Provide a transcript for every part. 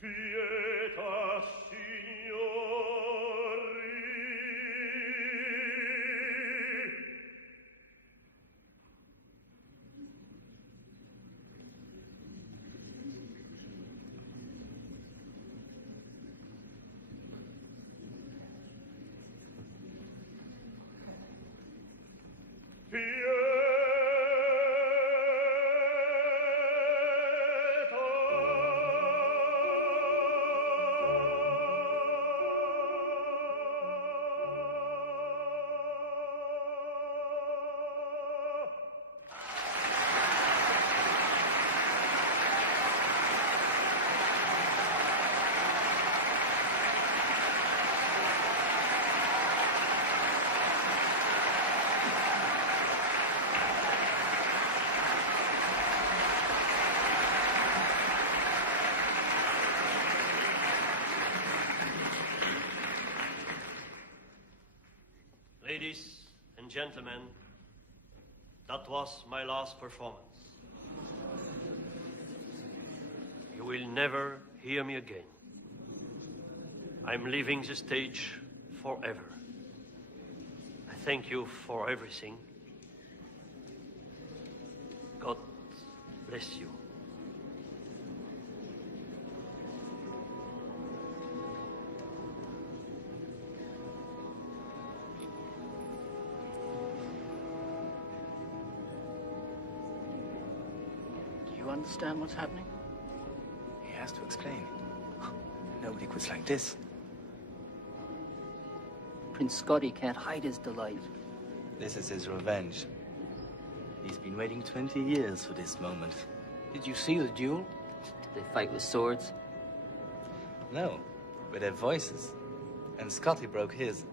Pietà, signori. Ladies and gentlemen, that was my last performance. You will never hear me again. I'm leaving the stage forever. I thank you for everything. God bless you. Do you understand what's happening? He has to explain. Nobody quits like this. Prince Scotty can't hide his delight. This is his revenge. He's been waiting 20 years for this moment. Did you see the duel? Did they fight with swords? No, with their voices. And Scotty broke his.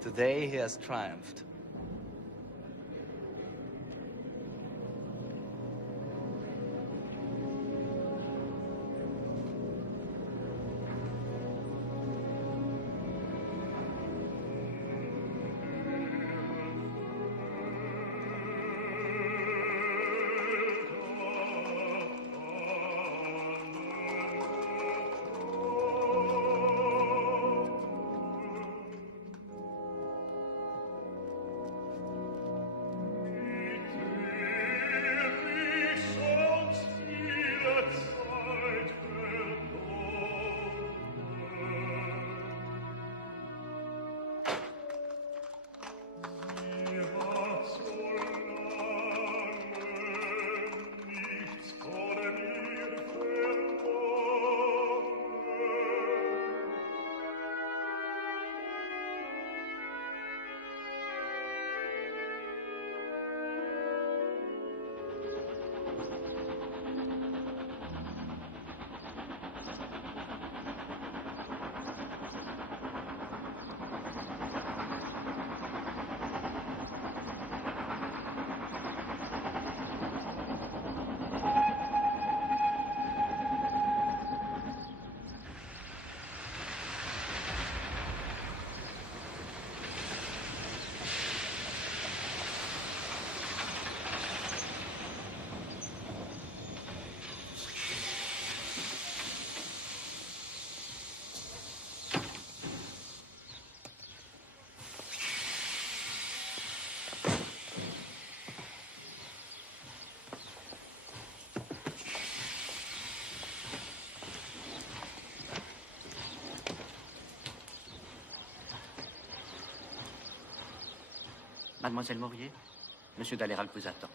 Today he has triumphed. Mademoiselle Maurier, Monsieur Daléral vous attend.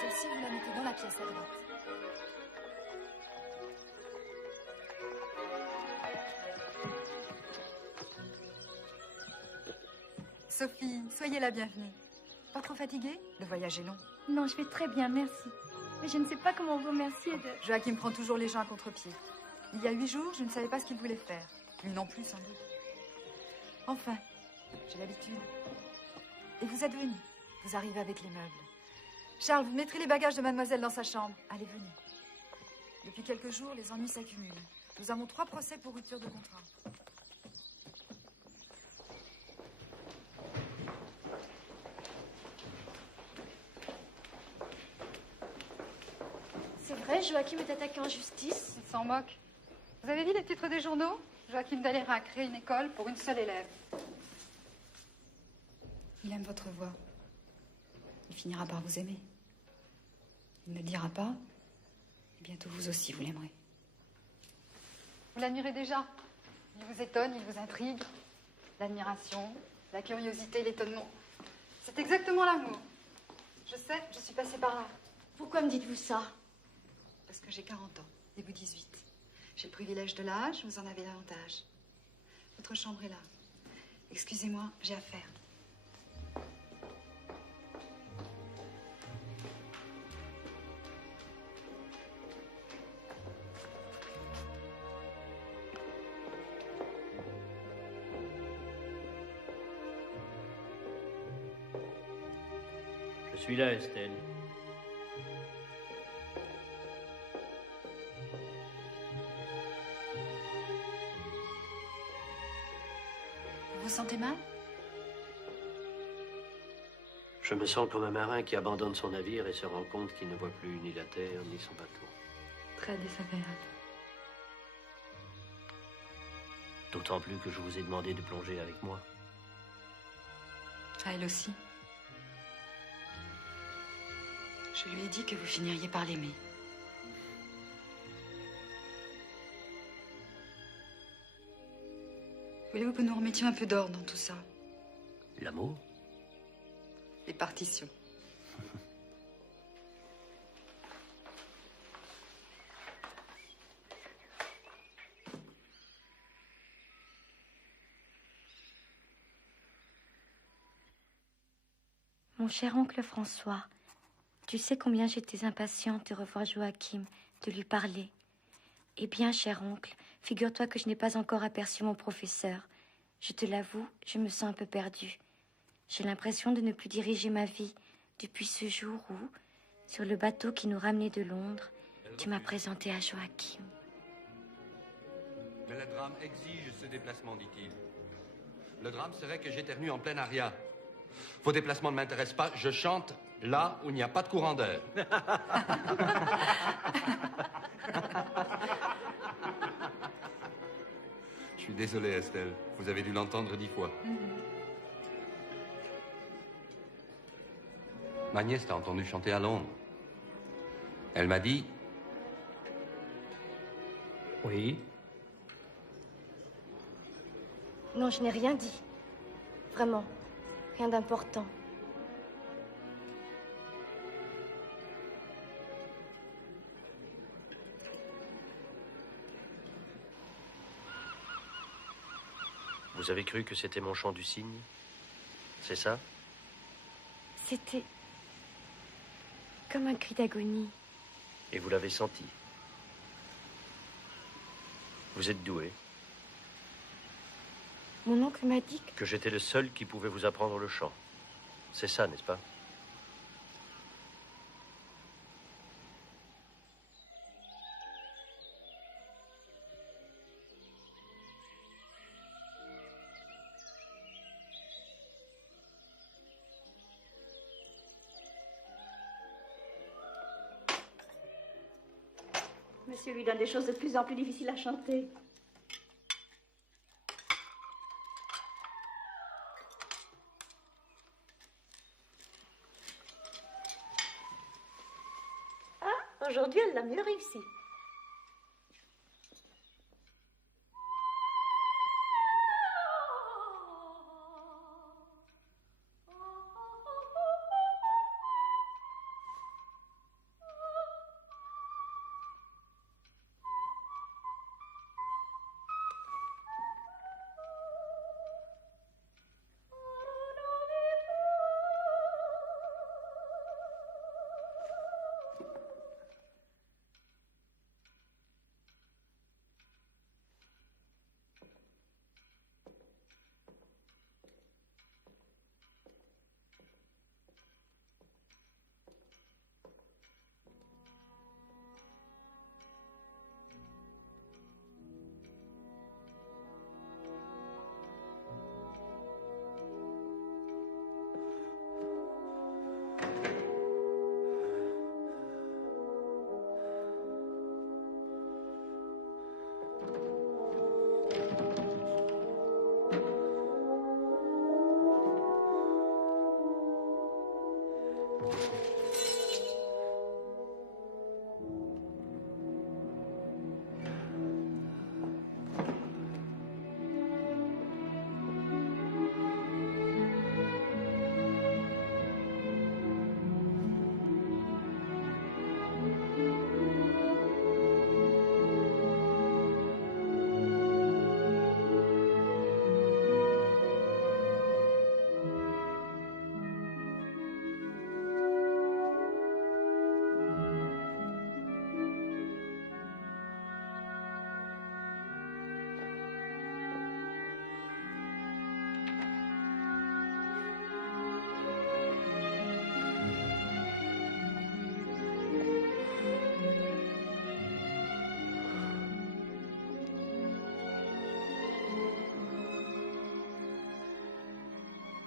Celle-ci, vous la mettez dans la pièce à droite. Sophie, soyez la bienvenue. Pas trop fatiguée? Le voyage est long. Non, je vais très bien, merci. Mais je ne sais pas comment vous remercier de... Joachim prend toujours les gens à contre-pied. Il y a 8 jours, je ne savais pas ce qu'il voulait faire. Lui non plus, sans doute. Enfin, j'ai l'habitude. Et vous êtes venu. Vous arrivez avec les meubles. Charles, vous mettrez les bagages de mademoiselle dans sa chambre. Allez, venez. Depuis quelques jours, les ennuis s'accumulent. Nous avons 3 procès pour rupture de contrat. C'est vrai, Joachim est attaqué en justice. Il s'en moque. Vous avez vu les titres des journaux? Joachim Daléra a créé une école pour une seule élève. Il aime votre voix. Il finira par vous aimer. Il ne le dira pas. Et bientôt vous aussi, vous l'aimerez. Vous l'admirez déjà. Il vous étonne, il vous intrigue. L'admiration, la curiosité, l'étonnement. C'est exactement l'amour. Je sais, je suis passée par là. Pourquoi me dites-vous ça? Parce que j'ai 40 ans, et vous 18. J'ai le privilège de l'âge, vous en avez davantage. Votre chambre est là. Excusez-moi, j'ai affaire. Je suis là, Estelle. Vous vous sentez mal? Je me sens comme un marin qui abandonne son navire et se rend compte qu'il ne voit plus ni la terre ni son bateau. Très désagréable. D'autant plus que je vous ai demandé de plonger avec moi. À elle aussi. Je lui ai dit que vous finiriez par l'aimer. Voulez-vous que nous remettions un peu d'ordre dans tout ça? L'amour? Les partitions. Mon cher oncle François, tu sais combien j'étais impatiente de revoir Joachim, de lui parler. Eh bien, cher oncle, figure-toi que je n'ai pas encore aperçu mon professeur. Je te l'avoue, je me sens un peu perdue. J'ai l'impression de ne plus diriger ma vie depuis ce jour où, sur le bateau qui nous ramenait de Londres, tu m'as présenté à Joachim. Mais le drame exige ce déplacement, dit-il. Le drame serait que j'éternue en plein aria. Vos déplacements ne m'intéressent pas, je chante là où il n'y a pas de courant d'air. Je suis désolé, Estelle. Vous avez dû l'entendre 10 fois. Ma nièce t'a entendu chanter à Londres. Elle m'a dit... Oui. Non, je n'ai rien dit. Vraiment, rien d'important. Vous avez cru que c'était mon chant du cygne? C'est ça? C'était comme un cri d'agonie. Et vous l'avez senti. Vous êtes doué. Mon oncle m'a dit Que j'étais le seul qui pouvait vous apprendre le chant. C'est ça, n'est-ce pas? Monsieur lui donne des choses de plus en plus difficiles à chanter. Ah, aujourd'hui, elle l'a mieux réussi.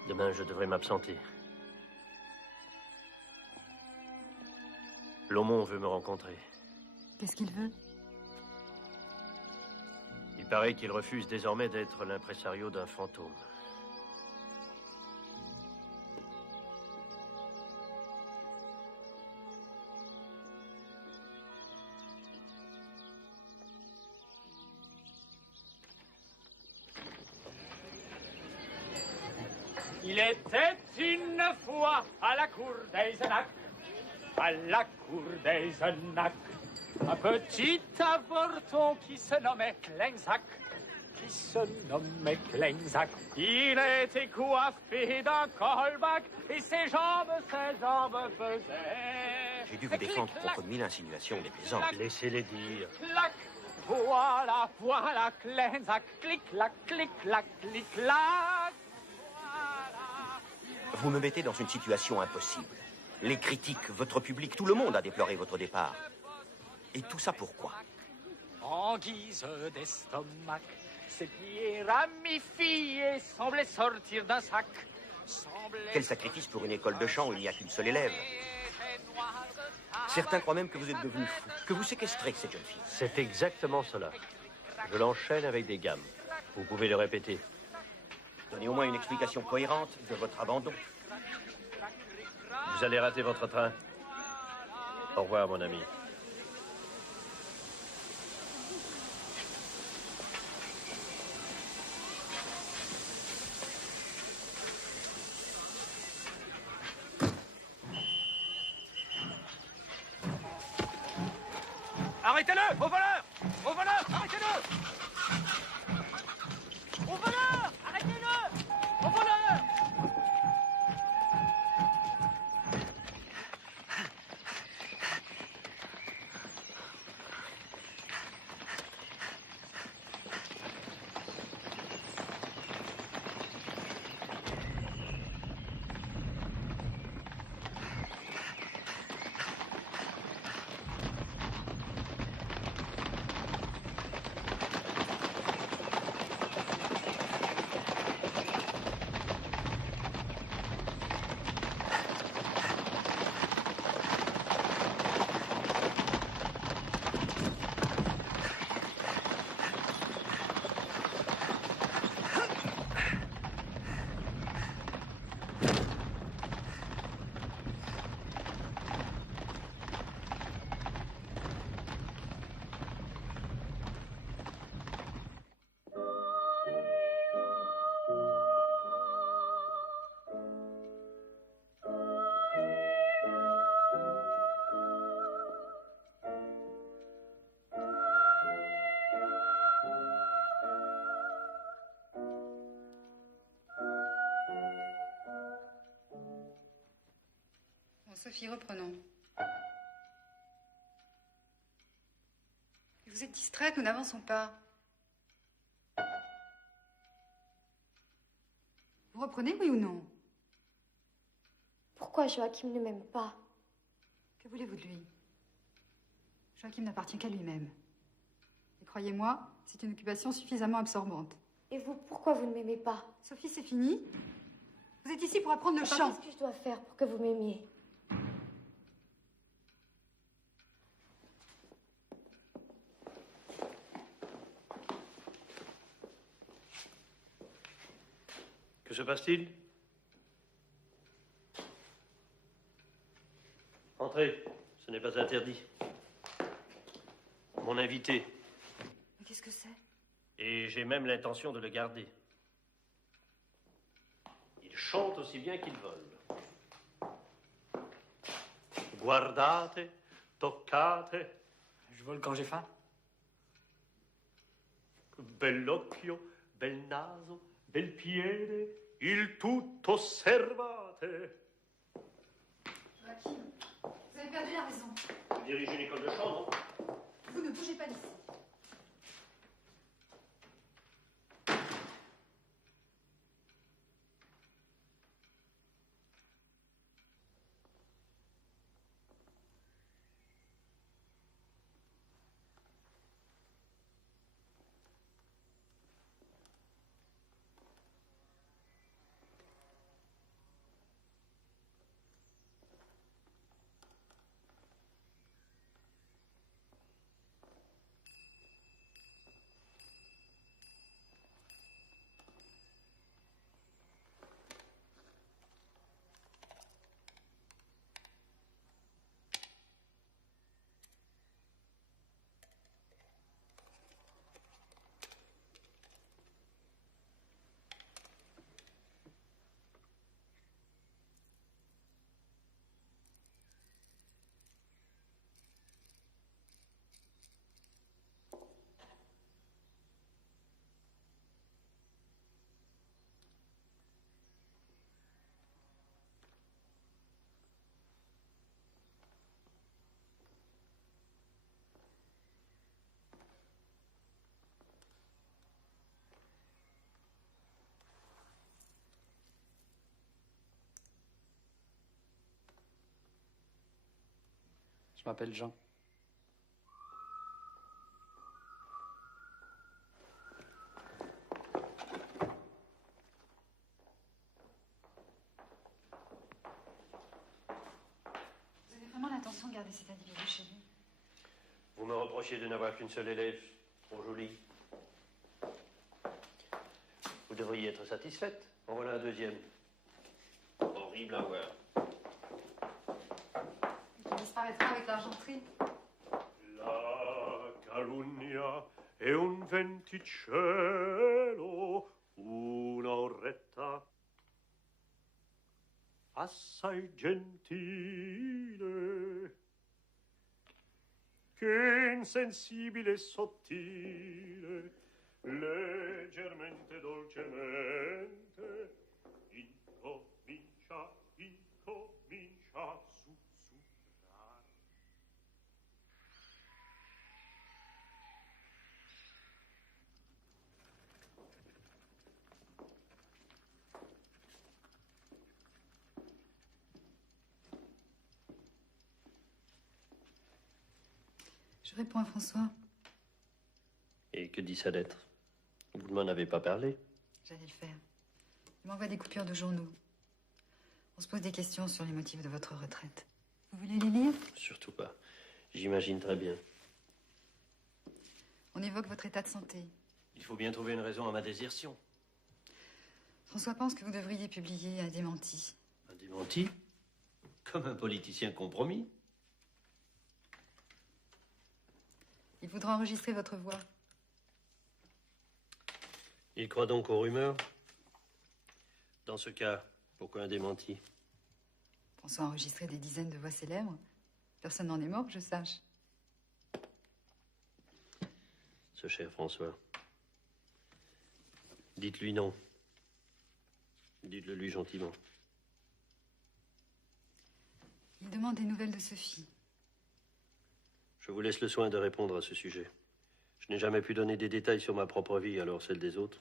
Demain, je devrais m'absenter. Lomond veut me rencontrer. Qu'est-ce qu'il veut? Il paraît qu'il refuse désormais d'être l'impresario d'un fantôme. Il était une fois à la cour d'Eisenach, à la cour d'Eisenach, un petit avorton qui se nommait Klengsack, Il était coiffé d'un colbac et ses jambes faisaient... J'ai dû vous défendre contre 1000 insinuations déplaisantes. Laissez-les dire. Clac, voilà, voilà, Klengsack, clic-clac, clic-clac, clic-clac. Vous me mettez dans une situation impossible. Les critiques, votre public, tout le monde a déploré votre départ. Et tout ça pourquoi? En guise d'estomac, ses pieds ramifiés semblaient sortir d'un sac. Quel sacrifice pour une école de chant où il n'y a qu'une seule élève. Certains croient même que vous êtes devenu fou, que vous séquestrez cette jeune fille. C'est exactement cela. Je l'enchaîne avec des gammes. Vous pouvez le répéter. Donnez au moins une explication cohérente de votre abandon. Vous allez rater votre train. Au revoir, mon ami. Arrêtez-le! Au voleur! Au voleur! Arrêtez-le! Au voleur! Arrêtez-le! Au voleur! Sophie, reprenons. Vous êtes distraite, nous n'avançons pas. Vous reprenez, oui ou non? Pourquoi Joachim ne m'aime pas? Que voulez-vous de lui? Joachim n'appartient qu'à lui-même. Et croyez-moi, c'est une occupation suffisamment absorbante. Et vous, pourquoi vous ne m'aimez pas? Sophie, c'est fini. Vous êtes ici pour apprendre le chant. Qu'est-ce que je dois faire pour que vous m'aimiez? Que se passe-t-il? Entrez, ce n'est pas interdit. Mon invité. Mais qu'est-ce que c'est? Et j'ai même l'intention de le garder. Il chante aussi bien qu'il vole. Guardate, toccate. Je vole quand j'ai faim. Bell'occhio, bel naso, bel piede, il tutto osservate. Joachim, vous avez perdu la raison. Tu diriges une école de chant, non? Vous ne bougez pas d'ici. Je m'appelle Jean. Vous avez vraiment l'intention de garder cet individu chez vous? Vous me reprochez de n'avoir qu'une seule élève, trop jolie. Vous devriez être satisfaite. En voilà un deuxième. Horrible à voir. Il disparaîtra avec l'argenterie. La calunnia è un venticello, un'oretta assai gentile, che insensibile e sottile, leggermente, dolcemente, incomincia a sussurrare. Je réponds à François. Et que dit sa lettre? Vous ne m'en avez pas parlé? J'allais le faire. Il m'envoie des coupures de journaux. On se pose des questions sur les motifs de votre retraite. Vous voulez les lire? Surtout pas. J'imagine très bien. On évoque votre état de santé. Il faut bien trouver une raison à ma désertion. François pense que vous devriez publier un démenti. Un démenti? Comme un politicien compromis. Il voudra enregistrer votre voix. Il croit donc aux rumeurs? Dans ce cas, pourquoi un démenti? François a enregistré des dizaines de voix célèbres. Personne n'en est mort, que je sache. Ce cher François. Dites-lui non. Dites-le lui gentiment. Il demande des nouvelles de Sophie. Je vous laisse le soin de répondre à ce sujet. Je n'ai jamais pu donner des détails sur ma propre vie, alors celle des autres.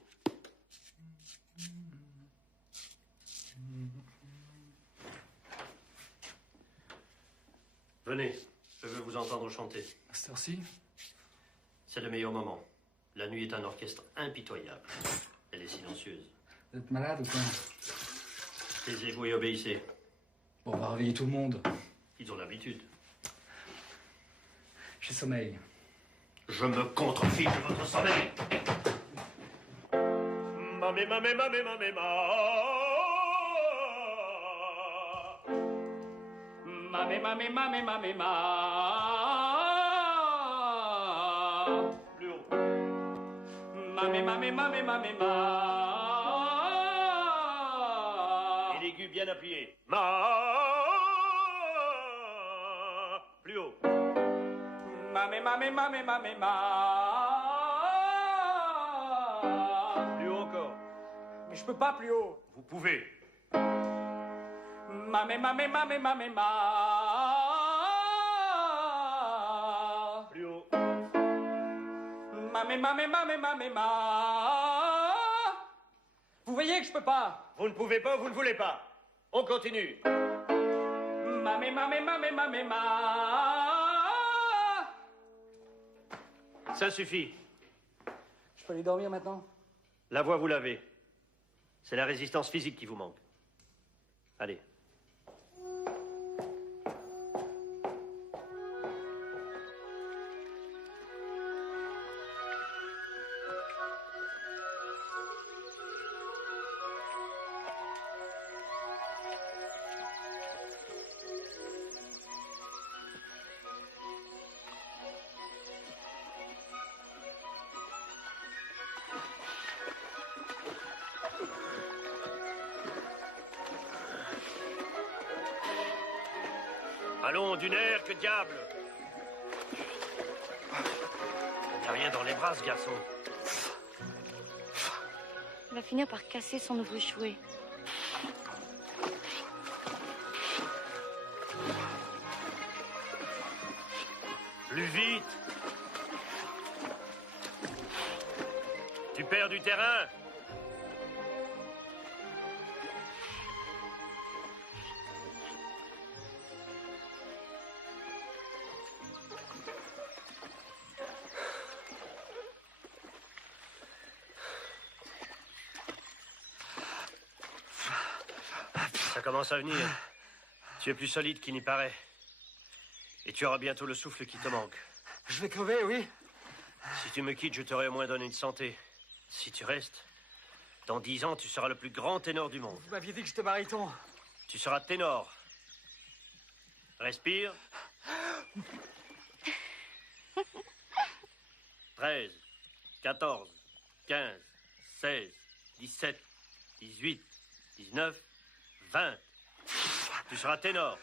Venez, je veux vous entendre chanter. À cette heure-ci? C'est le meilleur moment. La nuit est un orchestre impitoyable. Elle est silencieuse. Vous êtes malade ou quoi? Taisez-vous et obéissez. Bon, on va réveiller tout le monde. Ils ont l'habitude. J'ai sommeil. Je me contrefiche de votre sommeil. Mamé, mamé, mamé, mamé, ma. Mamé, mamé, mamé, mamé, ma. Plus haut. Mamé, mamé, mamé, mamé, ma. Et l'aigu bien appuyé. Ma. Plus haut. Mamé, mamé, mamé, mamé, ma. Plus haut encore. Mais je peux pas plus haut. Vous pouvez. Mamé, mamé, mamé, mamé, ma. Plus haut. Mamé, mamé, mamé, mamé, ma. Vous voyez que je peux pas. Vous ne pouvez pas, vous ne voulez pas. On continue. Mamé, mamé, mamé, mamé, ma. Ça suffit. Je peux aller dormir maintenant? La voix, vous l'avez. C'est la résistance physique qui vous manque. Allez. Allons, d'une air, que diable! Il n'y a rien dans les bras, ce garçon. Il va finir par casser son nouveau jouet. Plus vite! Tu perds du terrain! Ça commence à venir. Tu es plus solide qu'il n'y paraît. Et tu auras bientôt le souffle qui te manque. Je vais crever, oui. Si tu me quittes, je t'aurai au moins donné une santé. Si tu restes, dans 10 ans, tu seras le plus grand ténor du monde. Vous m'aviez dit que j'étais baryton. Tu seras ténor. Respire. 13, 14, 15, 16, 17, 18, 19, 20. Tu seras ténor.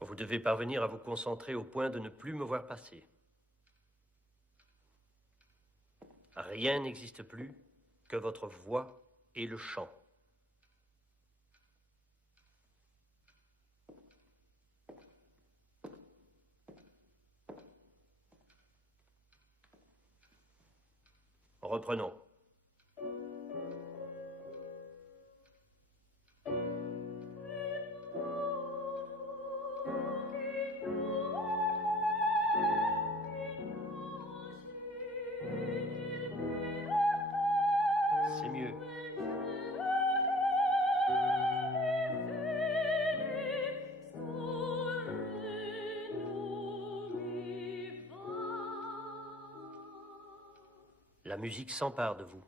Vous devez parvenir à vous concentrer au point de ne plus me voir passer. Rien n'existe plus que votre voix et le chant. Reprenons. C'est mieux. La musique s'empare de vous.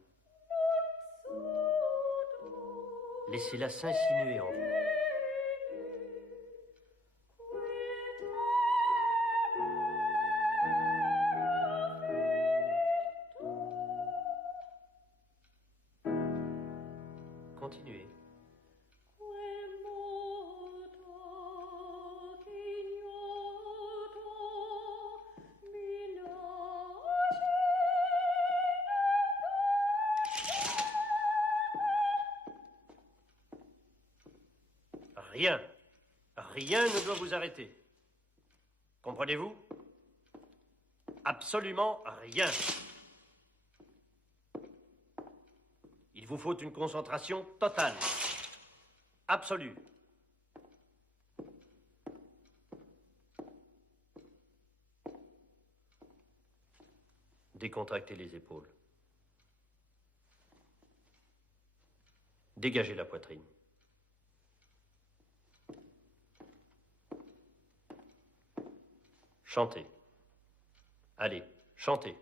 Laissez-la s'insinuer en vous. Continuez. Rien, rien ne doit vous arrêter. Comprenez-vous? Absolument rien. Il vous faut une concentration totale, absolue. Décontractez les épaules. Dégagez la poitrine. Chantez. Allez, chantez.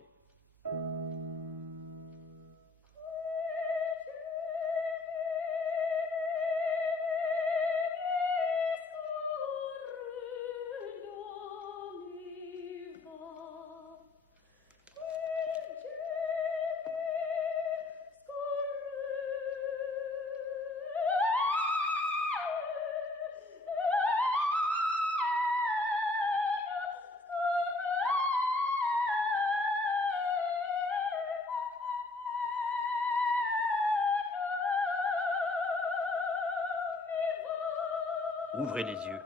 Ouvrez les yeux.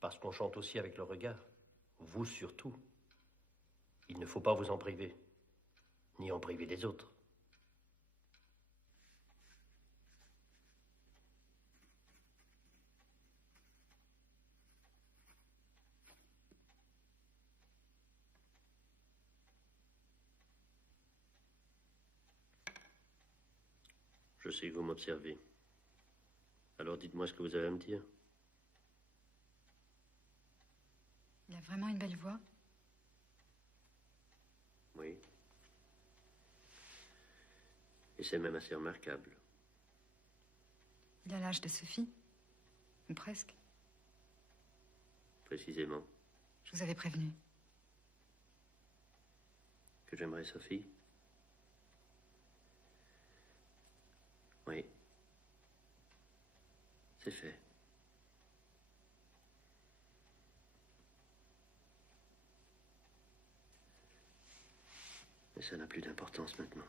Parce qu'on chante aussi avec le regard. Vous surtout. Il ne faut pas vous en priver. Ni en priver les autres. Je sais que vous m'observez. Alors dites-moi ce que vous avez à me dire. Il a vraiment une belle voix. Oui. Et c'est même assez remarquable. Il a l'âge de Sophie. Ou presque. Précisément. Je vous avais prévenu. Que j'aimerais Sophie? Oui. C'est fait. Mais ça n'a plus d'importance maintenant.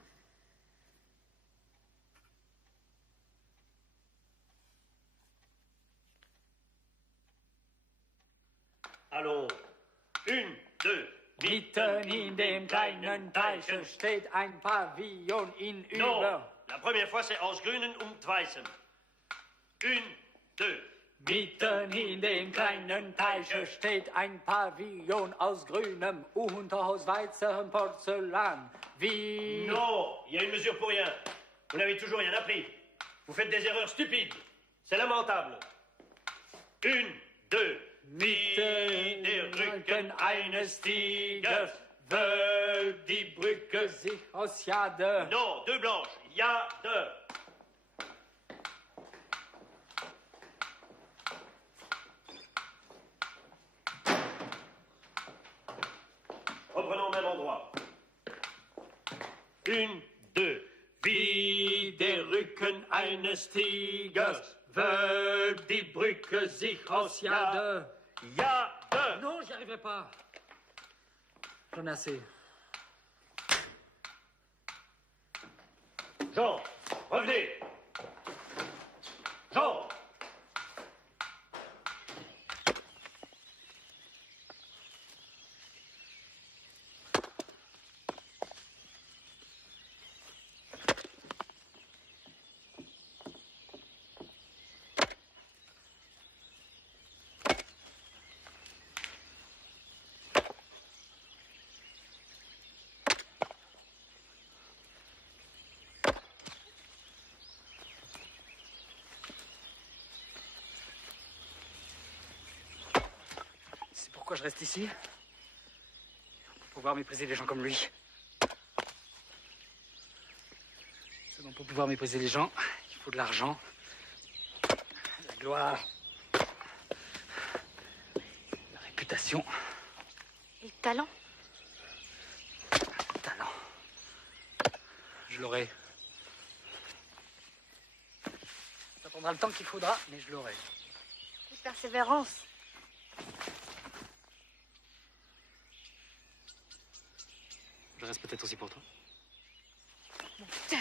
Allons. 1, 2. Mitten in dem kleinen Teiche steht ein Pavillon in Non, über... la première fois c'est aus Grünen und Weißen. 1, 2. Mitten in dem kleinen Teiche steht ein Pavillon aus grünem und aus weißem Porzellan. Wie... Non, il y a une mesure pour rien. Vous n'avez toujours rien appris. Vous faites des erreurs stupides. C'est lamentable. 1, 2. Mitten im Rücken eines Tigers wölbt die Brücke sich aus Jade. Non, 2 blanches. Jade. Reprenons au même endroit. 1, 2. Wie der Rücken eines Tigers wölbt die Brücke sich aus Jade. Jade. Non, j'y arriverai pas. J'en ai assez. Jean, revenez. Jean. Pourquoi je reste ici? Pour pouvoir mépriser des gens comme lui. C'est donc pour pouvoir mépriser les gens, il faut de l'argent, la gloire, la réputation. Et le talent? Le talent. Je l'aurai. Ça prendra le temps qu'il faudra, mais je l'aurai. Plus persévérance. Je reste peut-être aussi pour toi. Mon putain.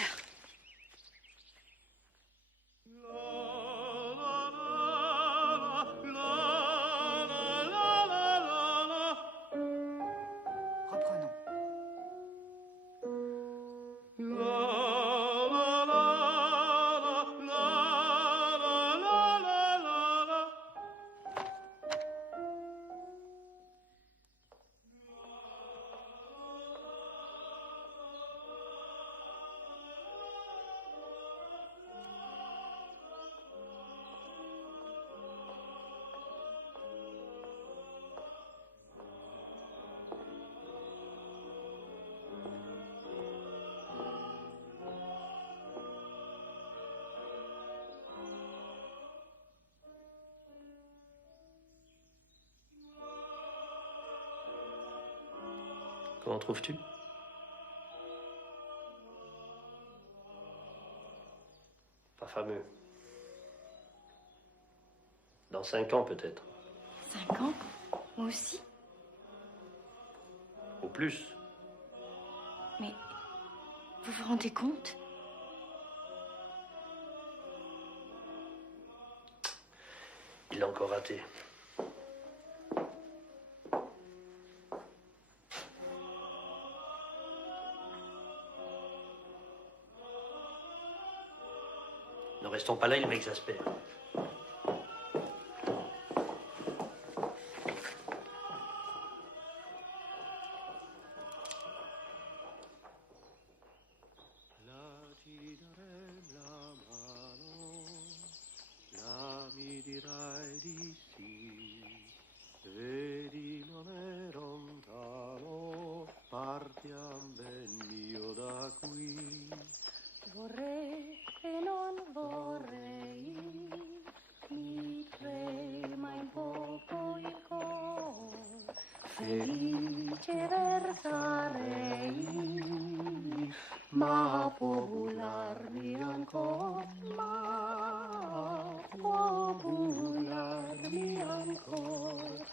Reprenons. Comment trouves-tu? Pas fameux. Dans 5 ans, peut-être. 5 ans? Moi aussi? Ou plus. Mais vous vous rendez compte? Il l'a encore raté. Ne restons pas là, il m'exaspère. Vorrei e non vorrei, mi trema un poco il cor, felice versarei, ma può bullarmi ancora, ma può bullarmi ancora.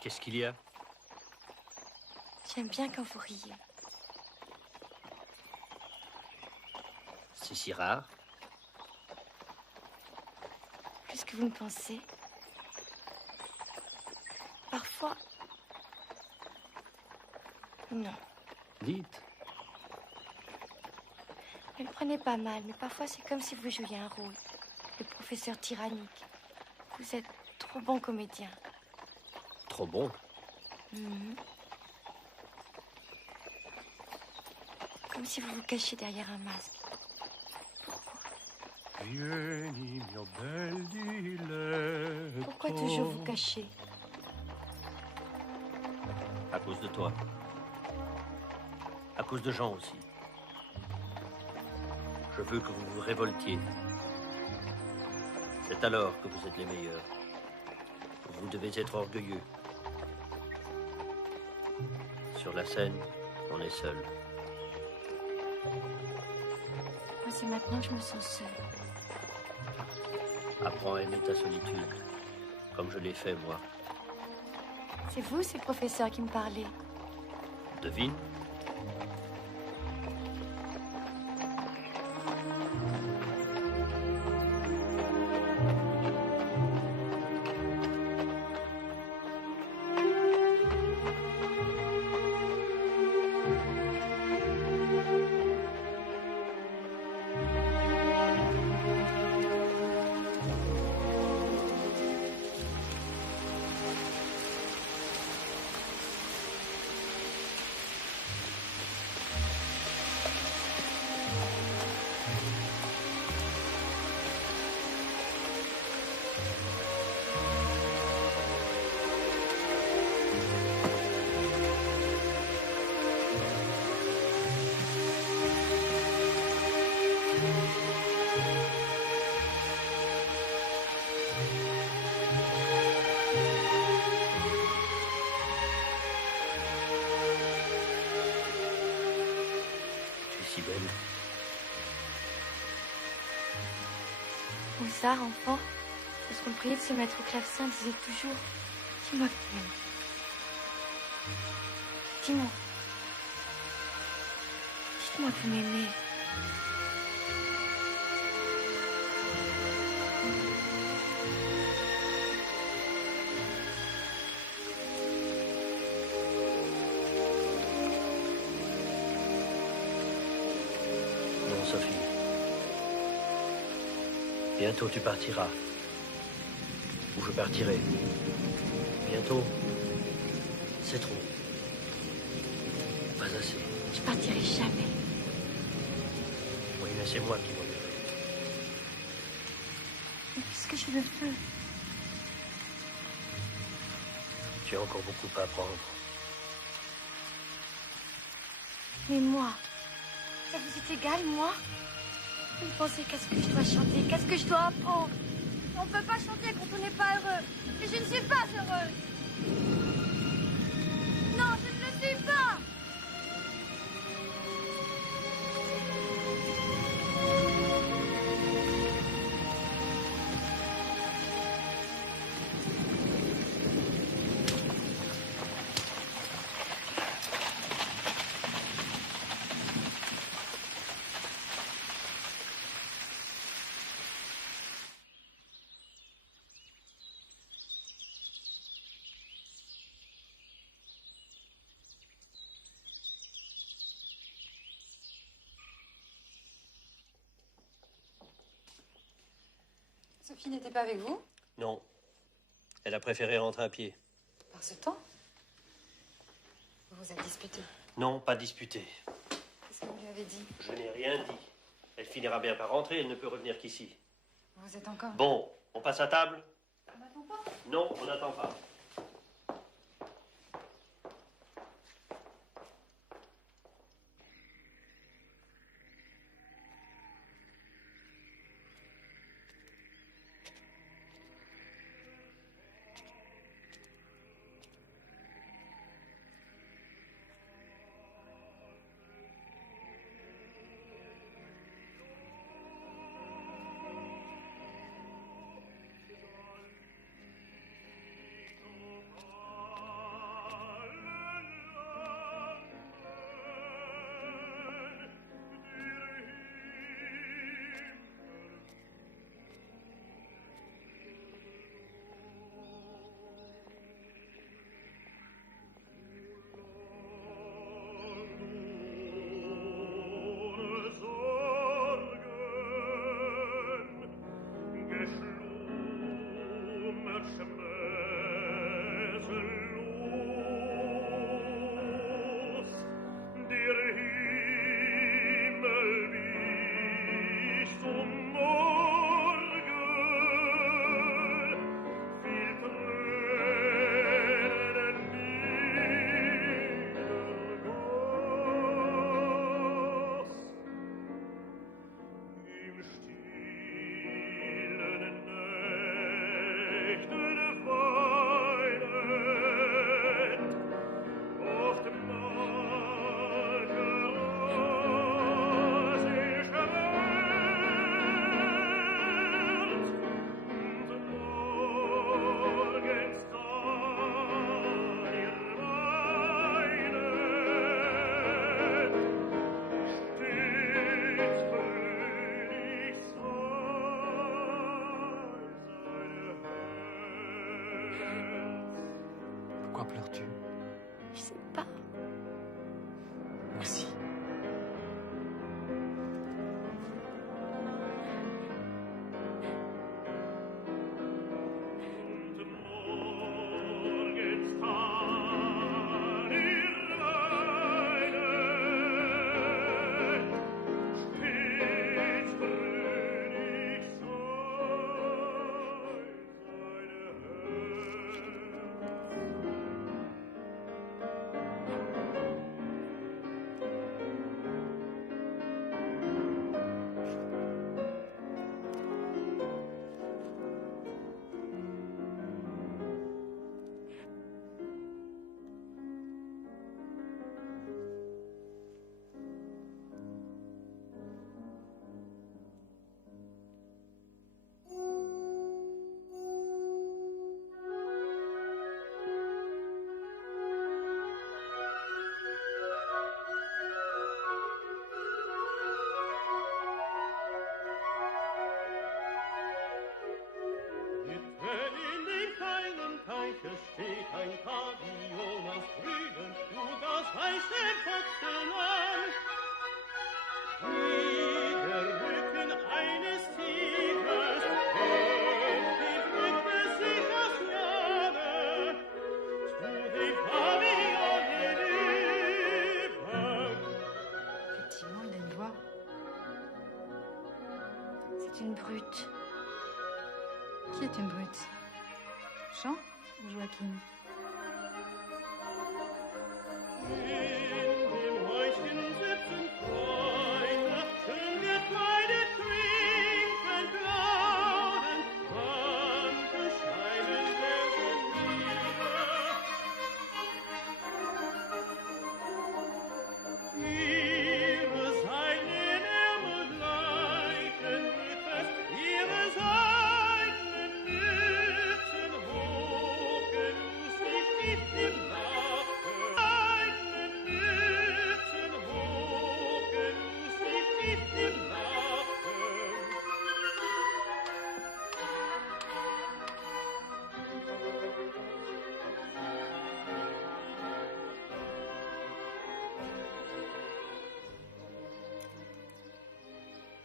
Qu'est-ce qu'il y a? J'aime bien quand vous riez. C'est si rare. Plus que vous ne pensez. Parfois... Non. Dites. Ne le prenez pas mal, mais parfois c'est comme si vous jouiez un rôle. Le professeur tyrannique. Vous êtes trop bon comédien. Trop bon. Mhm. Comme si vous vous cachiez derrière un masque. Pourquoi? Vieni, mio bel diletto. Pourquoi toujours vous cacher? À cause de toi. À cause de Jean aussi. Je veux que vous vous révoltiez. C'est alors que vous êtes les meilleurs. Vous devez être orgueilleux. Sur la scène, on est seul. Moi, c'est maintenant que je me sens seule. Apprends à aimer ta solitude, comme je l'ai fait, moi. C'est vous, ces professeurs, qui me parlez. Devine. Ronsard, enfant, lorsqu'on le priait de se mettre au clavecin, disait toujours « Dis-moi que tu m'aimes. Dis-moi. Dites-moi que vous m'aimez. » Non, Sophie. Bientôt tu partiras. Ou je partirai. Bientôt. C'est trop. Pas assez. Je partirai jamais. Oui, mais c'est moi qui m'en vais. Mais puisque je le veux. Tu as encore beaucoup à apprendre. Mais moi, ça vous est égal, moi? Vous pensez qu'est-ce que je dois chanter? Qu'est-ce que je dois apprendre? On ne peut pas chanter quand on n'est pas heureux. Et je ne suis pas heureuse. Non, je ne le suis pas. Sophie n'était pas avec vous? Non. Elle a préféré rentrer à pied. Par ce temps? Vous vous êtes disputé. Non, pas disputé. Qu'est-ce que vous lui avez dit? Je n'ai rien dit. Elle finira bien par rentrer, elle ne peut revenir qu'ici. Vous êtes encore... Bon, on passe à table? On n'attend pas? Non, on n'attend pas. Pourquoi pleures-tu? Je sais pas. Moi aussi. Qui est une brute? Jean ou Joachim?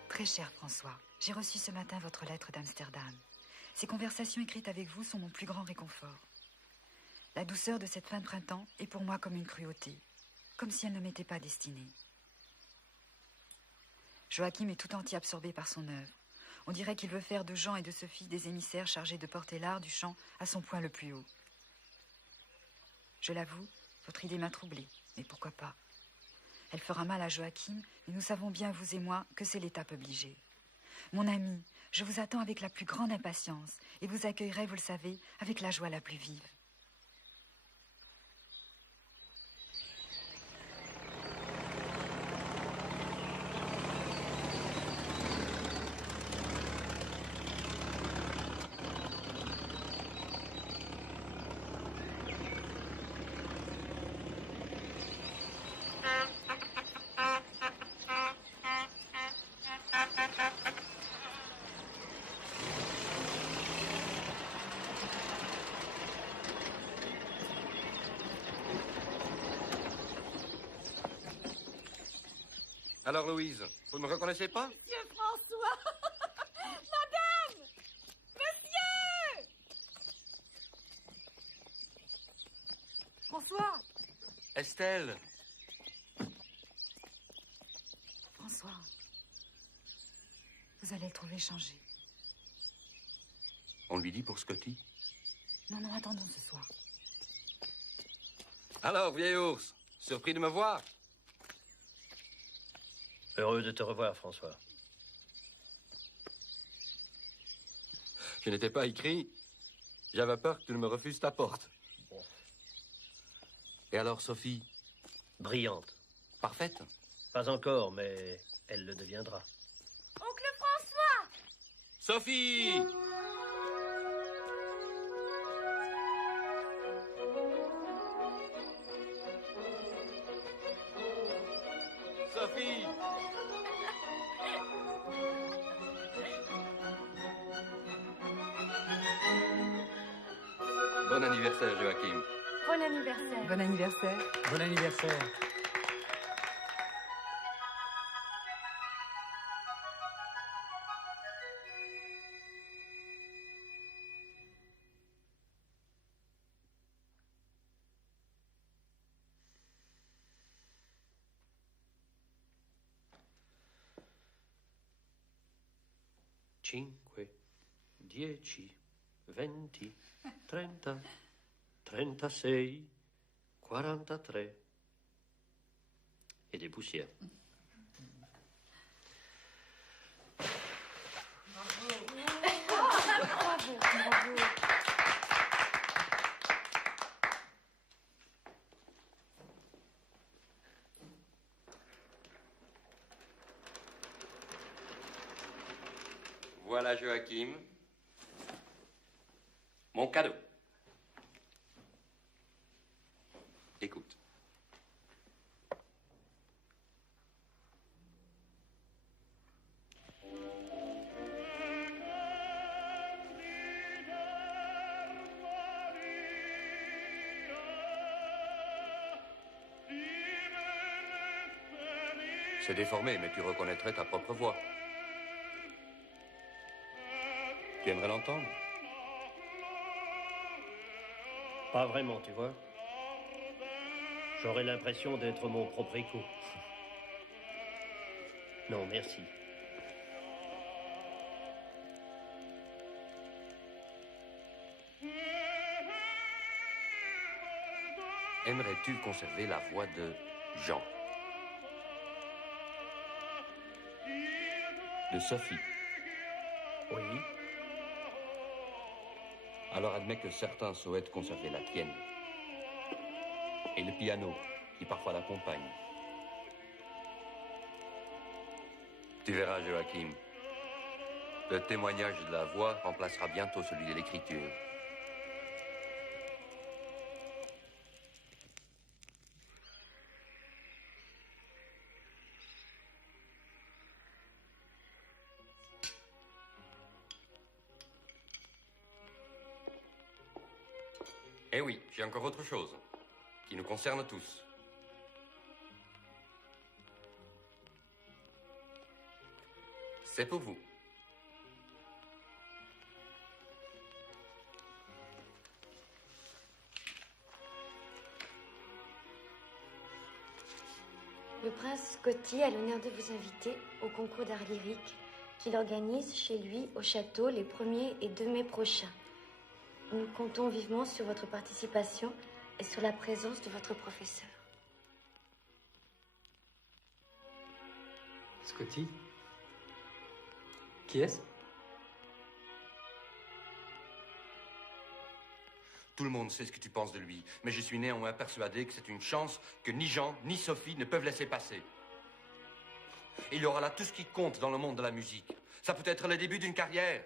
Très cher François, j'ai reçu ce matin votre lettre d'Amsterdam. Ces conversations écrites avec vous sont mon plus grand réconfort. La douceur de cette fin de printemps est pour moi comme une cruauté, comme si elle ne m'était pas destinée. Joachim est tout entier absorbé par son œuvre. On dirait qu'il veut faire de Jean et de Sophie des émissaires chargés de porter l'art du chant à son point le plus haut. Je l'avoue, votre idée m'a troublée, mais pourquoi pas? Elle fera mal à Joachim, mais nous savons bien, vous et moi, que c'est l'étape obligée. Mon ami, je vous attends avec la plus grande impatience et vous accueillerai, vous le savez, avec la joie la plus vive. Alors, Louise, vous ne me reconnaissez pas? Monsieur François! Madame! Monsieur! François! Estelle! François, vous allez le trouver changé. On lui dit pour Scotty? Non, non, attendons ce soir. Alors, vieil ours, surpris de me voir? Heureux de te revoir, François. Je n'étais pas écrit. J'avais peur que tu ne me refuses ta porte. Bon. Et alors, Sophie? Brillante. Parfaite? Pas encore, mais elle le deviendra. Oncle François! Sophie! Sophie! Bon anniversaire, Joachim. Bon anniversaire. Bon anniversaire. Bon anniversaire. Cinque, 10, 20, 30, 36, 43. Et des poussières. Bravo, bravo. Voilà, Joachim. Mon cadeau. Écoute. C'est déformé, mais tu reconnaîtrais ta propre voix. Tu aimerais l'entendre? Pas vraiment, tu vois. J'aurais l'impression d'être mon propre écho. Non, merci. Aimerais-tu conserver la voix de Jean? De Sophie? Oui. Alors admets que certains souhaitent conserver la tienne. Et le piano, qui parfois l'accompagne. Tu verras, Joachim. Le témoignage de la voix remplacera bientôt celui de l'écriture. Eh oui, j'ai encore autre chose, qui nous concerne tous. C'est pour vous. Le prince Scotty a l'honneur de vous inviter au concours d'art lyrique qu'il organise chez lui au château les 1er et 2 mai prochains. Nous comptons vivement sur votre participation et sur la présence de votre professeur. Scotty? Qui est-ce? Tout le monde sait ce que tu penses de lui, mais je suis néanmoins persuadé que c'est une chance que ni Jean ni Sophie ne peuvent laisser passer. Et il y aura là tout ce qui compte dans le monde de la musique. Ça peut être le début d'une carrière.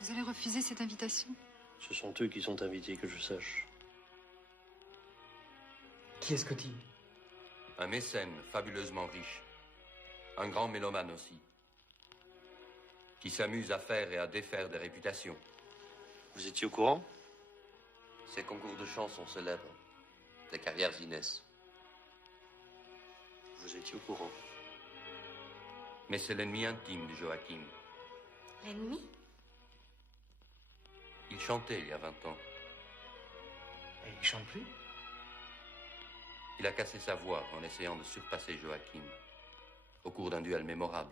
Vous allez refuser cette invitation? Ce sont eux qui sont invités, que je sache. Qui est Scotty? Un mécène fabuleusement riche. Un grand mélomane aussi. Qui s'amuse à faire et à défaire des réputations. Vous étiez au courant? Ses concours de chant sont célèbres. Des carrières y naissent. Vous étiez au courant. Mais c'est l'ennemi intime de Joachim. L'ennemi? Il chantait il y a 20 ans. Et il chante plus? Il a cassé sa voix en essayant de surpasser Joachim au cours d'un duel mémorable.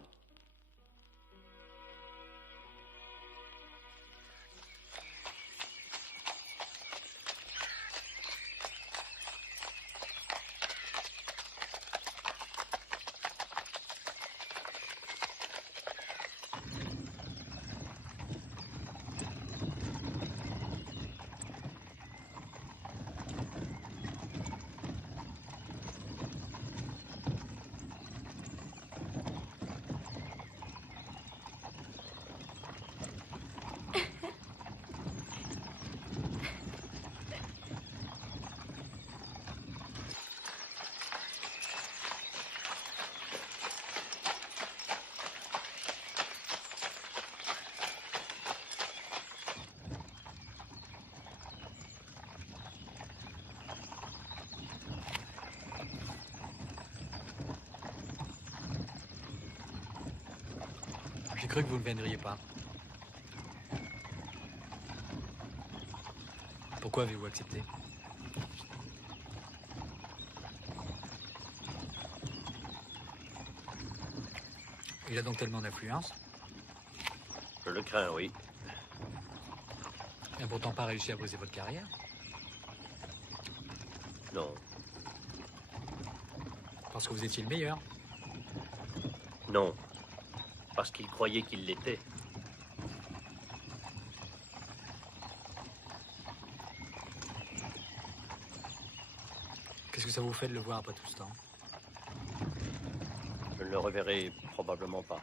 J'ai cru que vous ne viendriez pas. Pourquoi avez-vous accepté? Il a donc tellement d'influence? Je le crains, oui. Il n'a pourtant pas réussi à briser votre carrière? Non. Parce que vous étiez le meilleur? Non. Parce qu'il croyait qu'il l'était. Qu'est-ce que ça vous fait de le voir après tout ce temps? Je ne le reverrai probablement pas.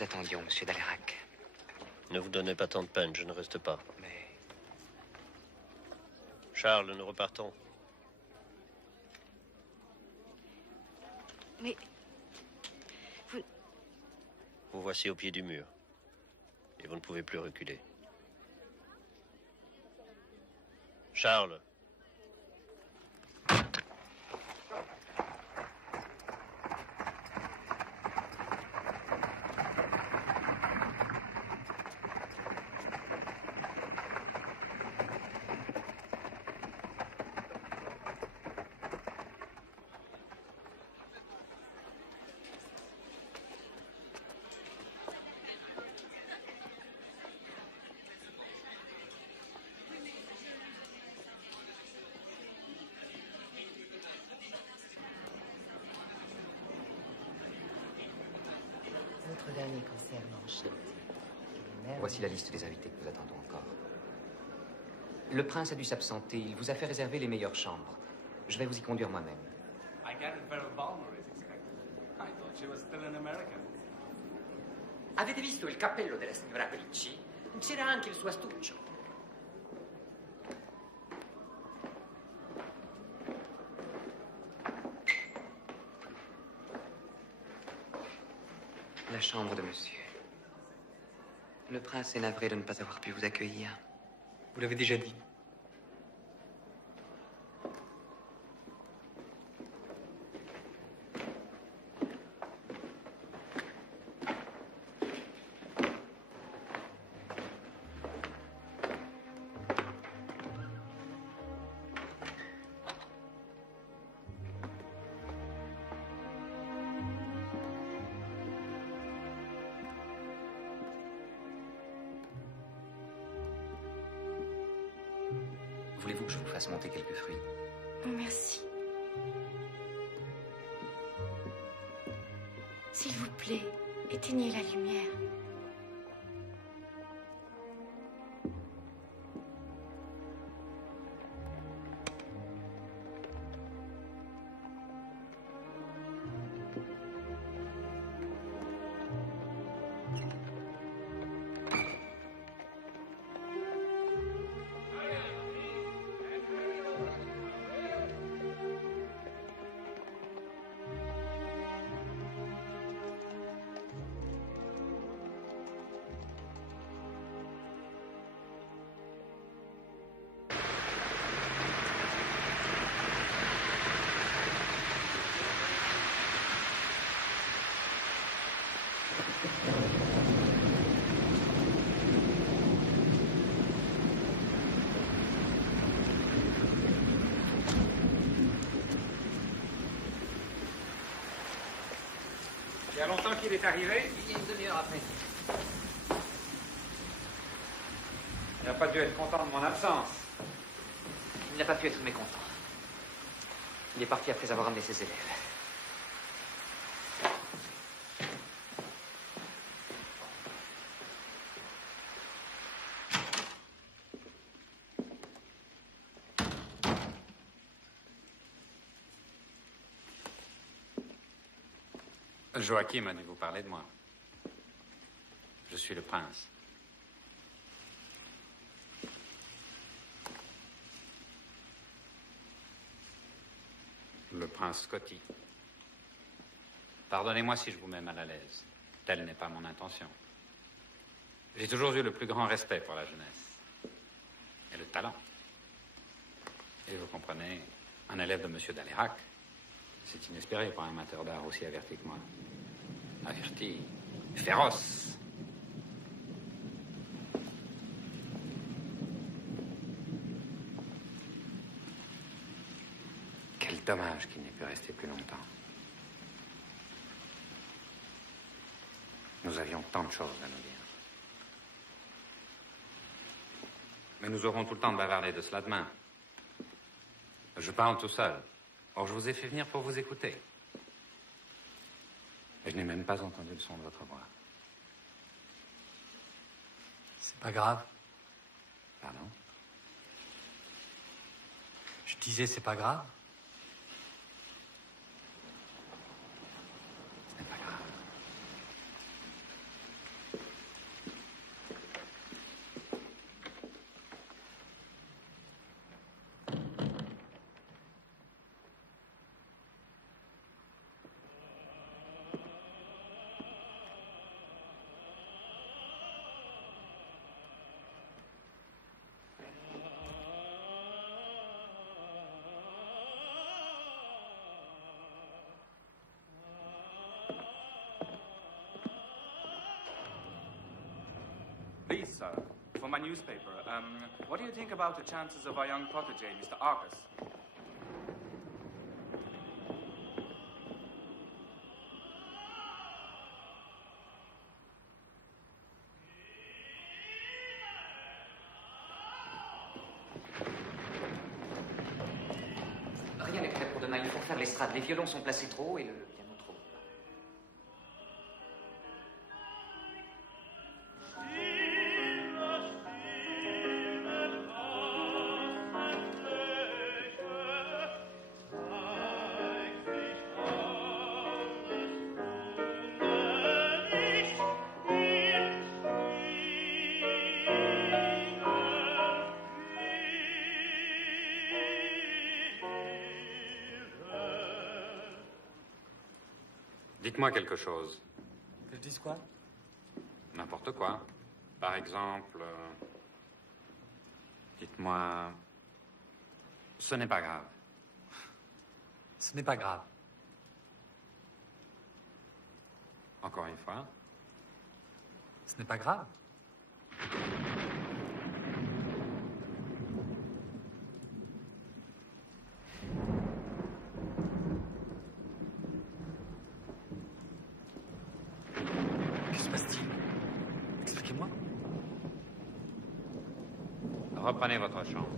vous attendions, monsieur Dalérac. Ne vous donnez pas tant de peine, je ne reste pas. Mais... Charles, nous repartons. Mais... Vous voici au pied du mur. Et vous ne pouvez plus reculer. Charles. Votre dernier concert m'enchante. Voici la liste des invités que nous attendons encore. Le prince a dû s'absenter. Il vous a fait réserver les meilleures chambres. Je vais vous y conduire moi-même. I gathered Vera Balmer is expected. I thought she was still in America. Avete visto il cappello della signora Pelicci? C'era anche il suo astuccio. La chambre de monsieur. Le prince est navré de ne pas avoir pu vous accueillir. Vous l'avez déjà dit. Voulez-vous que je vous fasse monter quelques fruits? Merci. S'il vous plaît, éteignez la lumière. Il y a longtemps qu'il est arrivé? Il y a une demi-heure après. Il n'a pas dû être content de mon absence. Il n'a pas pu être mécontent. Il est parti après avoir ramené ses élèves. Joachim a dû vous parler de moi. Je suis le prince. Le prince Scotty. Pardonnez-moi si je vous mets mal à l'aise. Telle n'est pas mon intention. J'ai toujours eu le plus grand respect pour la jeunesse. Et le talent. Et vous comprenez, un élève de M. Dalérac, c'est inespéré pour un amateur d'art aussi averti que moi. Averti, féroce. Quel dommage qu'il n'ait pu rester plus longtemps. Nous avions tant de choses à nous dire. Mais nous aurons tout le temps de bavarder de cela demain. Je parle tout seul. Or, je vous ai fait venir pour vous écouter. Et je n'ai même pas entendu le son de votre voix. C'est pas grave. Pardon? Je disais, c'est pas grave. Ce n'est pas grave. Please, sir, for my newspaper, what do you think about the chances of our young protege, Mr. Arcus? Rien n'est prêt pour demain. Il faut faire l'estrade. Les violons sont placés trop haut et le piano trop bas. Dites-moi quelque chose. Que je dise quoi? N'importe quoi. Par exemple, dites-moi, ce n'est pas grave. Ce n'est pas grave. Encore une fois. Ce n'est pas grave. Que se passe-t-il? Expliquez-moi. Reprenez votre chambre.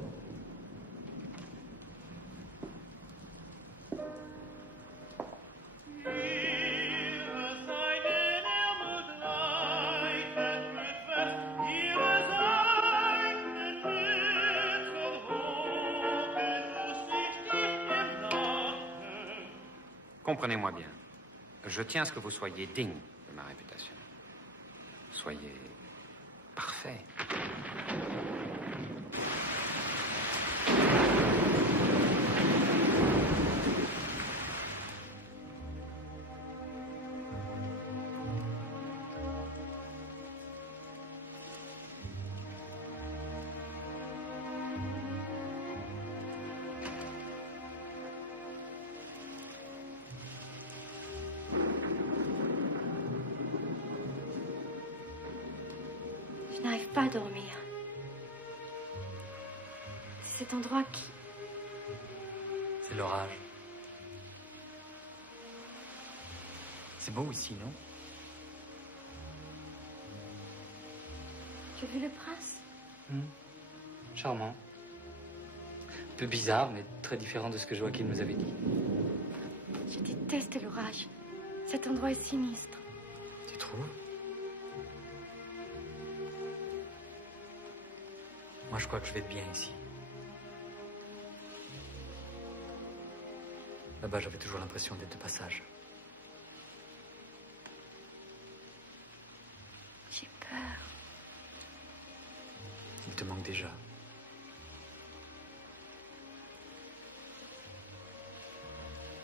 Comprenez-moi bien. Je tiens à ce que vous soyez digne de ma réputation. Soyez parfait. Je n'arrive pas à dormir. C'est cet endroit qui... C'est l'orage. C'est beau ici, non? Tu as vu le prince? Charmant. Un peu bizarre, mais très différent de ce que Joachim nous avait dit. Je déteste l'orage. Cet endroit est sinistre. Tu trouves? Moi, je crois que je vais être bien ici. Là-bas, j'avais toujours l'impression d'être de passage. J'ai peur. Il te manque déjà.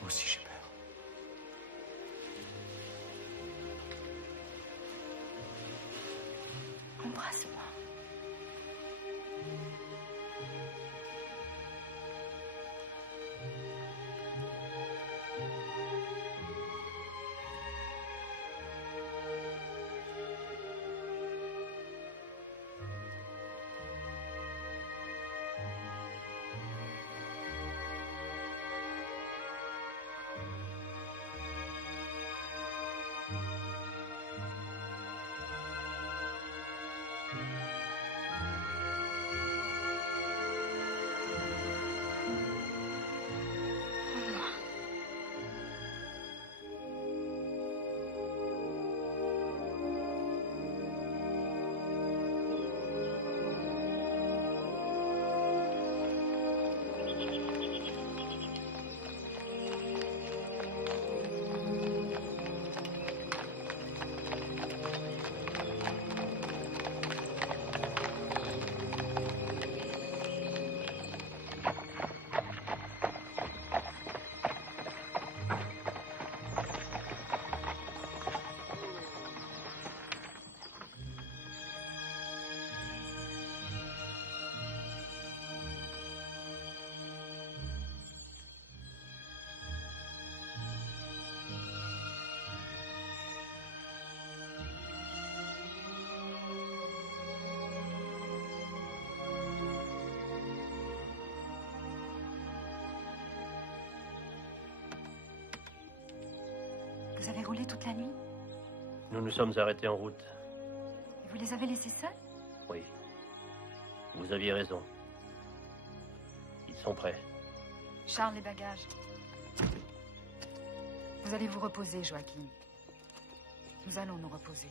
Moi aussi, j'ai peur. Embrasse-moi. Vous avez roulé toute la nuit? Nous nous sommes arrêtés en route. Et vous les avez laissés seuls? Oui. Vous aviez raison. Ils sont prêts. Charles, les bagages. Vous allez vous reposer, Joachim. Nous allons nous reposer.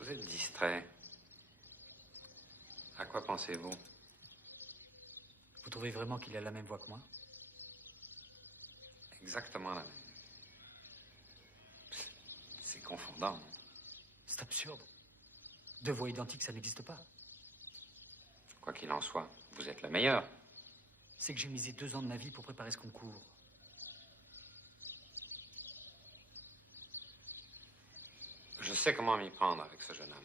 Vous êtes distrait. À quoi pensez-vous? Vous trouvez vraiment qu'il a la même voix que moi? Exactement la même. C'est confondant. C'est absurde. Deux voix identiques, ça n'existe pas. Quoi qu'il en soit, vous êtes le meilleur. C'est que j'ai misé 2 ans de ma vie pour préparer ce concours. Je sais comment m'y prendre avec ce jeune homme.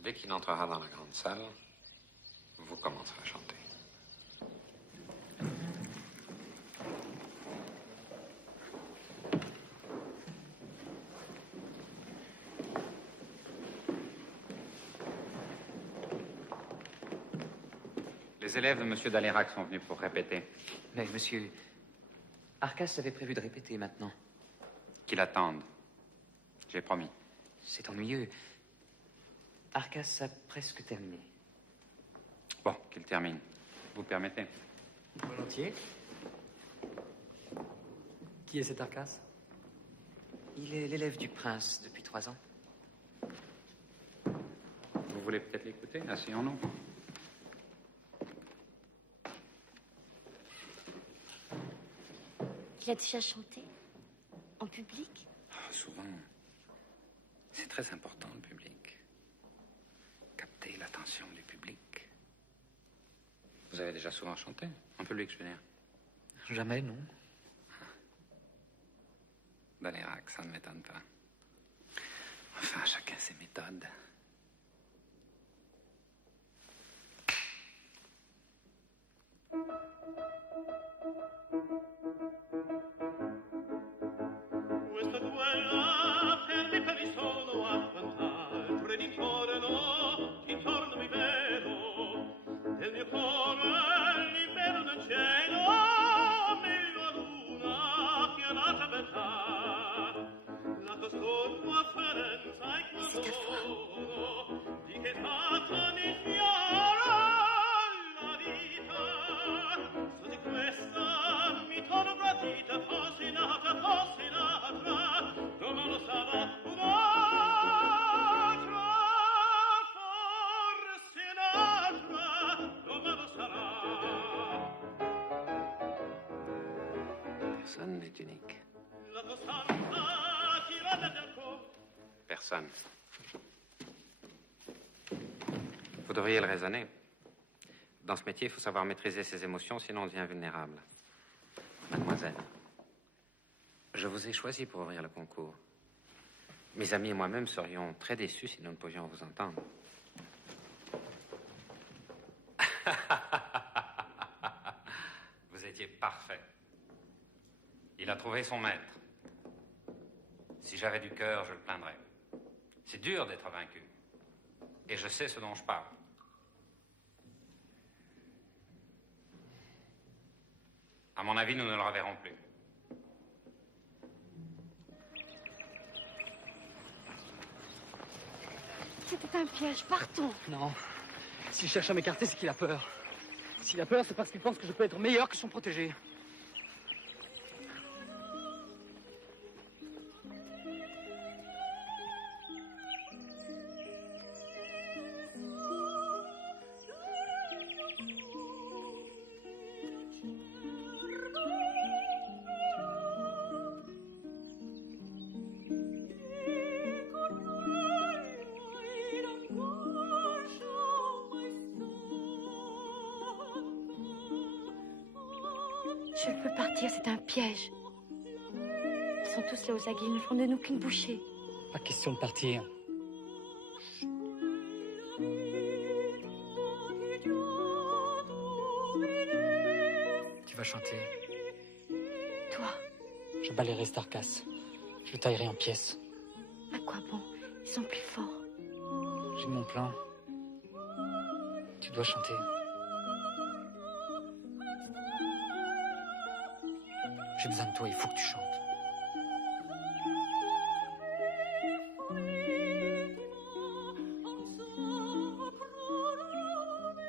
Dès qu'il entrera dans la grande salle, vous commencerez à chanter. Les élèves de M. Dalérac sont venus pour répéter. Mais monsieur, Arcas avait prévu de répéter maintenant. Qu'il attende. J'ai promis. C'est ennuyeux. Arcas a presque terminé. Bon, qu'il termine. Vous le permettez? Volontiers. Qui est cet Arcas? Il est l'élève du prince depuis 3 ans. Vous voulez peut-être l'écouter? Asseyons-nous. Il a déjà chanté? En public? Souvent. C'est très important, le public. Capter l'attention du public. Vous avez déjà souvent chanté? En public, je veux dire. Jamais, non. Dans l'Irak, ça ne m'étonne pas. Enfin, chacun ses méthodes. Questa duella per mi sono a fantasma d'intorno, intorno mi vedo, nel mio cuore libero del cielo, meglio a luna che all'altra beltà, la tua scorsa afferenza e quadro, di che fatta mi fiora la vita, su di questa mi torno gratita, fossi nata, non lo sarà un'altra, forse un'altra, non lo sarà. Personne n'est unique. La costanza tirata del cuore. Personne. Vous devriez le raisonner. Dans ce métier, il faut savoir maîtriser ses émotions, sinon on devient vulnérable. Mademoiselle, je vous ai choisi pour ouvrir le concours. Mes amis et moi-même serions très déçus si nous ne pouvions vous entendre. Vous étiez parfait. Il a trouvé son maître. Si j'avais du cœur, je le plaindrais. C'est dur d'être vaincu. Et je sais ce dont je parle. À mon avis, nous ne le reverrons plus. C'était un piège, partons. Non. S'il cherche à m'écarter, c'est qu'il a peur. S'il a peur, c'est parce qu'il pense que je peux être meilleur que son protégé. Je peux partir, c'est un piège. Ils sont tous là aux aguets, ils ne font de nous qu'une bouchée. Pas question de partir. Tu vas chanter. Toi? Je balayerai Starkas. Je le taillerai en pièces. À quoi bon? Ils sont plus forts. J'ai mon plan. Tu dois chanter. J'ai besoin de toi, il faut que tu chantes.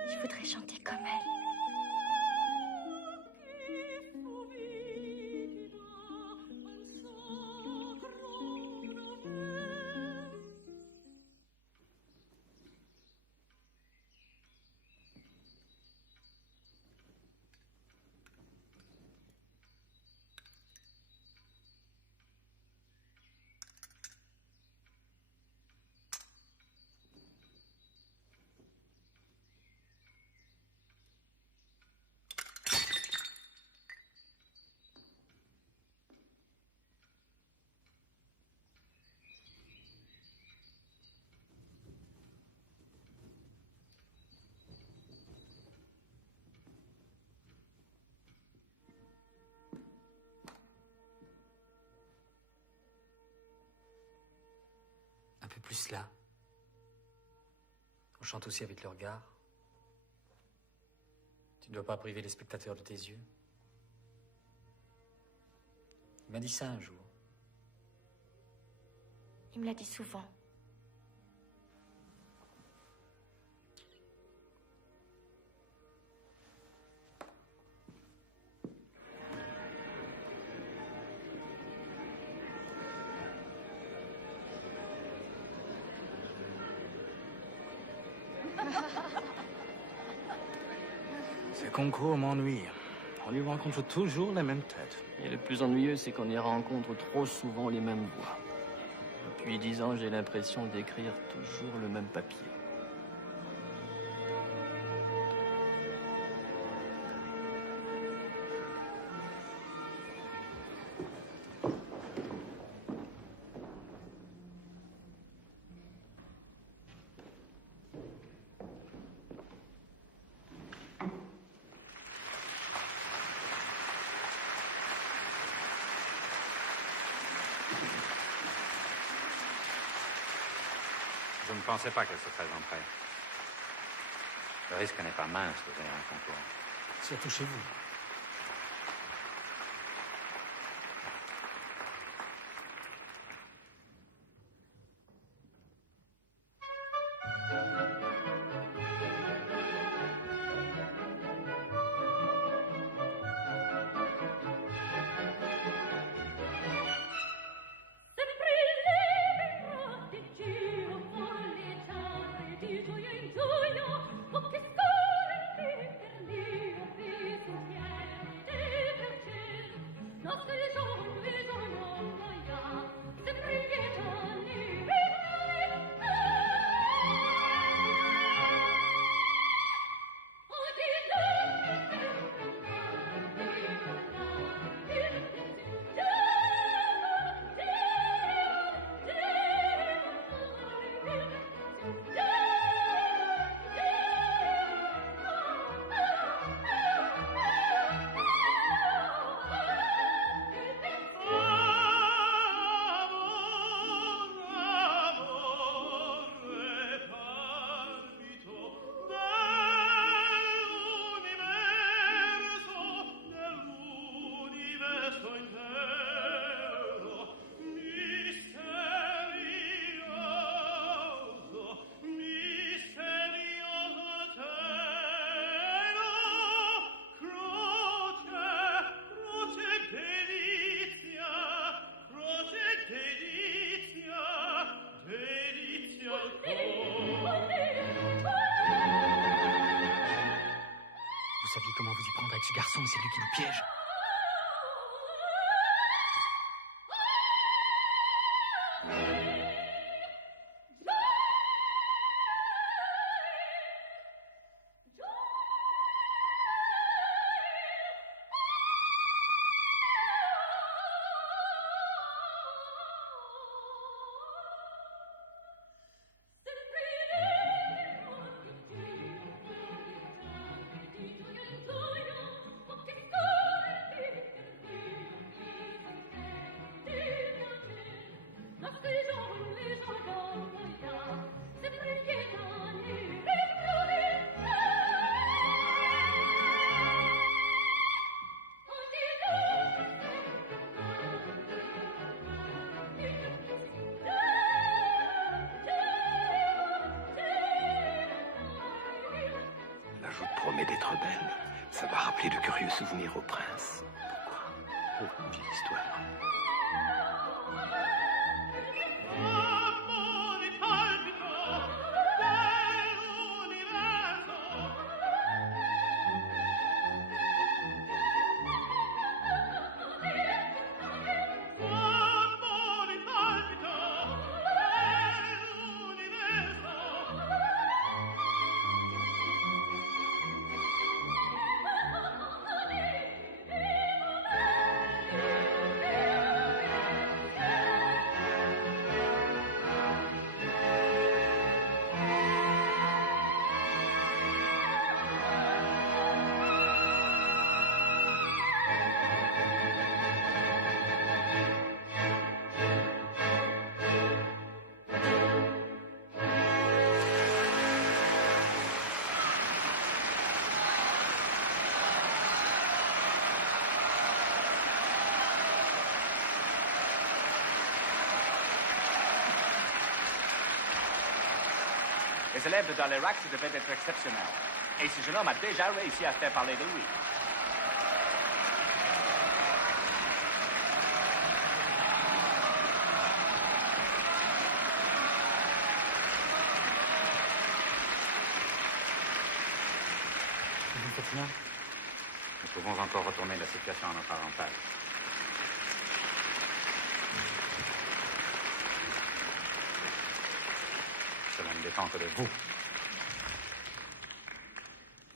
Je voudrais chanter comme elle. Un peu plus là. On chante aussi avec le regard. Tu ne dois pas priver les spectateurs de tes yeux. Il m'a dit ça un jour. Il me l'a dit souvent. Ces concours m'ennuient. On y rencontre toujours les mêmes têtes. Et le plus ennuyeux, c'est qu'on y rencontre trop souvent les mêmes voix. Depuis 10 ans, j'ai l'impression d'écrire toujours le même papier. Je ne pensais pas qu'elle se présenterait. Le risque n'est pas mince de faire un concours. Surtout chez vous. Vous saviez comment vous y prendre avec ce garçon, mais c'est lui qui vous piège. Je vous promets d'être belle. Ça va rappeler de curieux souvenirs au prince. Pourquoi? Pour une vieille histoire. Les élèves de Dalérac, ça devait être exceptionnel. Et ce jeune homme a déjà réussi à faire parler de lui. Vous faites rien? Je pouvons encore retourner la situation à notre avantage. Cela ne dépend que de vous.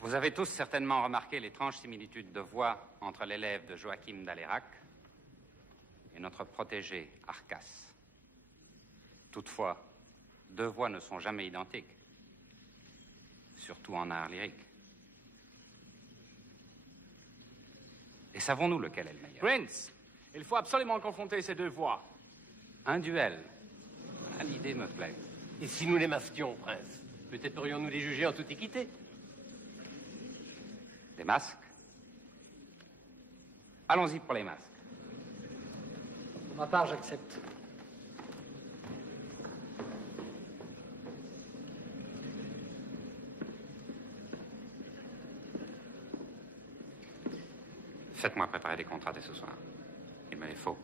Vous avez tous certainement remarqué l'étrange similitude de voix entre l'élève de Joachim d'Alérac et notre protégé Arcas. Toutefois, deux voix ne sont jamais identiques, surtout en art lyrique. Et savons-nous lequel est le meilleur? Prince, il faut absolument confronter ces deux voix. Un duel. Ah, l'idée me plaît. Et si nous les masquions, Prince? Peut-être pourrions-nous les juger en toute équité. Des masques? Allons-y pour les masques. Pour ma part, j'accepte. Faites-moi préparer des contrats dès ce soir. Il me les faut.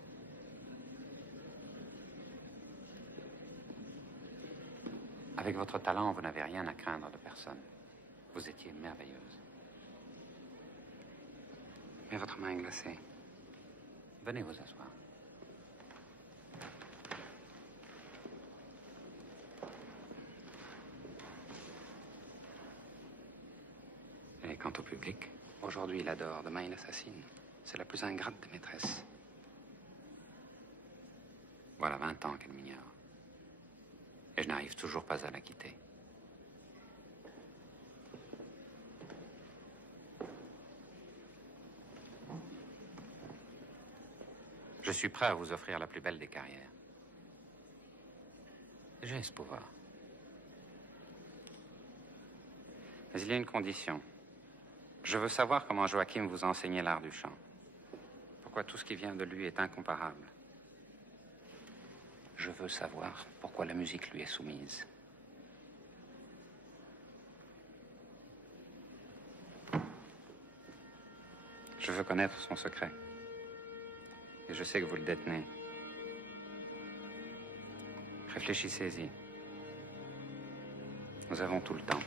Avec votre talent, vous n'avez rien à craindre de personne. Vous étiez merveilleuse. Mais votre main est glacée. Venez vous asseoir. Et quant au public, aujourd'hui il adore, demain il assassine. C'est la plus ingrate des maîtresses. Voilà 20 ans qu'elle m'ignore. Et je n'arrive toujours pas à la quitter. Je suis prêt à vous offrir la plus belle des carrières. J'ai ce pouvoir. Mais il y a une condition. Je veux savoir comment Joachim vous a enseigné l'art du chant. Pourquoi tout ce qui vient de lui est incomparable. Je veux savoir pourquoi la musique lui est soumise. Je veux connaître son secret. Et je sais que vous le détenez. Réfléchissez-y. Nous avons tout le temps.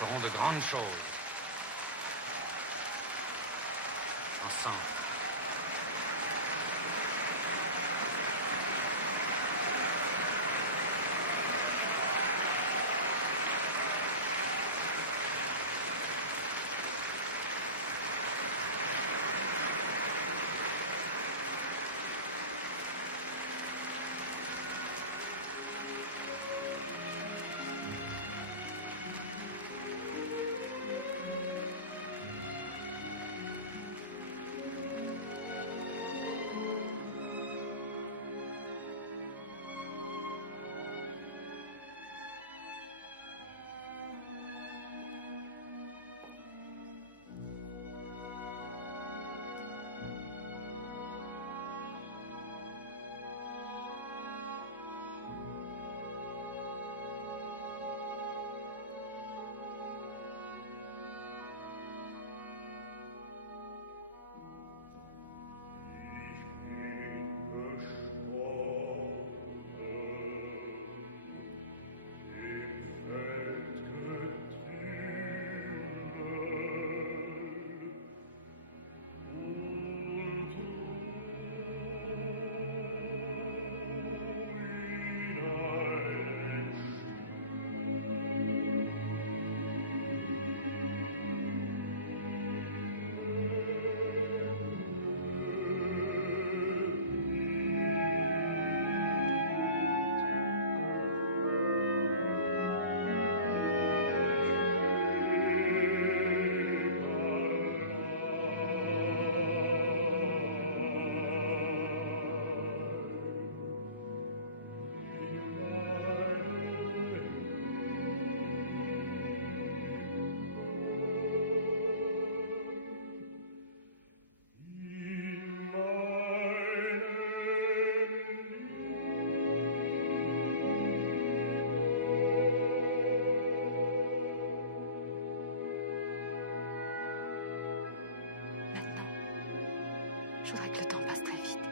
ferons de grandes choses. Ensemble. Je voudrais que le temps passe très vite.